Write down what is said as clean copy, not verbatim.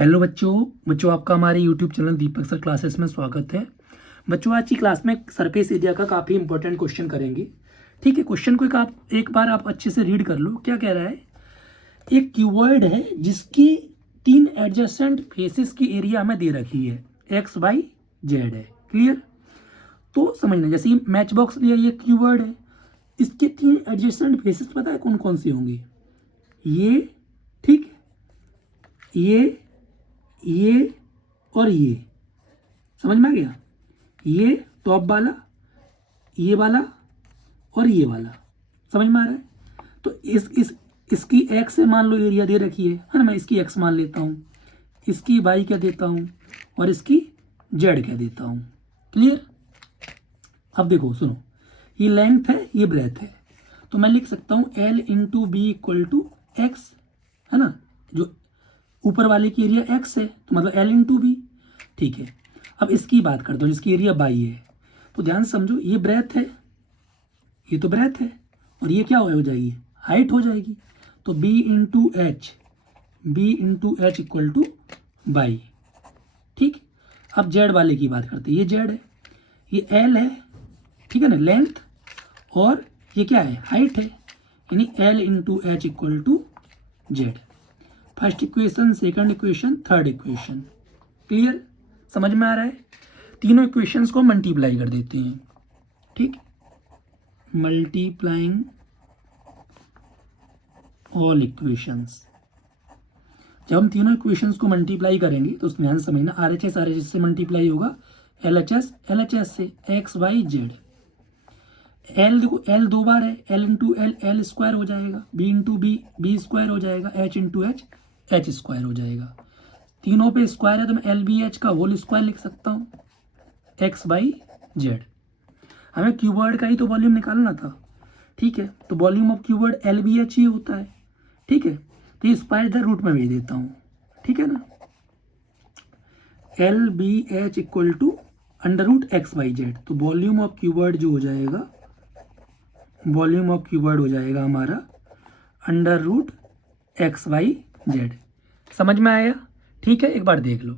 Hello बच्चों आपका हमारे यूट्यूब चैनल दीपक सर क्लासेस में स्वागत है। बच्चों आज की क्लास में सरफेस एरिया का काफ़ी इंपॉर्टेंट क्वेश्चन करेंगे। ठीक है, क्वेश्चन को एक बार आप अच्छे से रीड कर लो। क्या कह रहा है, एक क्यूबॉइड है जिसकी 3 एडजेसेंट फेसेस की एरिया हमें दे रखी है, एक्स वाई जेड है। क्लियर? तो समझना, जैसे ये मैच बॉक्स लिया, ये क्यूबॉइड है, इसके 3 एडजेसेंट फेसेस पता है कौन कौन से होंगे? ये, ठीक, ये और ये। समझ में आ गया? ये टॉप वाला, ये वाला और ये वाला। समझ में आ रहा है? तो इसकी एक्स से मान लो एरिया दे रखी है ना, मैं इसकी एक्स मान लेता हूँ, इसकी वाई क्या देता हूँ और इसकी जेड क्या देता हूँ। क्लियर? अब देखो सुनो, ये लेंथ है, ये ब्रेथ है, तो मैं लिख सकता हूँ L into B equal to X, है ना। जो ऊपर वाले की एरिया एक्स है तो मतलब L इंटू बी। ठीक है, अब इसकी बात करता हूँ, इसकी एरिया बाई है, तो ध्यान से समझो, ये ब्रेथ है, ये तो ब्रेथ है, और ये क्या हो जाएगी, हाइट हो जाएगी। तो B into H equal to Y. ठीक, अब जेड वाले की बात करते हैं, ये जेड है, ये एल है, ठीक है ना, लेंथ, और ये क्या है, हाइट है, यानी L into H equal to Z. First equation, second equation, third equation. Clear? समझ में आ रहा है? तीनों इक्वेशंस को मल्टीप्लाई कर देते हैं। ठीक, मल्टीप्लाइंग ऑल इक्वेशंस। जब हम तीनों इक्वेशंस को मल्टीप्लाई करेंगे तो उसमें ध्यान से समझना, RHS RHS से मल्टीप्लाई होगा, LHS से, एक्स वाई जेड। एल देखो, एल 2 बार है, l into l, l square हो जाएगा, b into b, b square हो जाएगा, h into h, h square हो जाएगा। तीनों पे स्क्वायर है तो मैं एल बी एच का होल स्क्वायर लिख सकता हूँ, एक्स बाई जेड। हमें क्यूबॉइड का ही तो वॉल्यूम निकालना था। ठीक है, तो volume of cuboid L b H ही होता है। ठीक है, तो ये स्क्वायर इधर रूट में भेज देता हूँ। ठीक है ना, l b h equal to under root x by z. तो वॉल्यूम ऑफ क्यूबॉइड जो हो जाएगा, वॉल्यूम ऑफ क्यूबॉइड हो जाएगा हमारा under root x y z. समझ में आया? ठीक है, एक बार देख लो।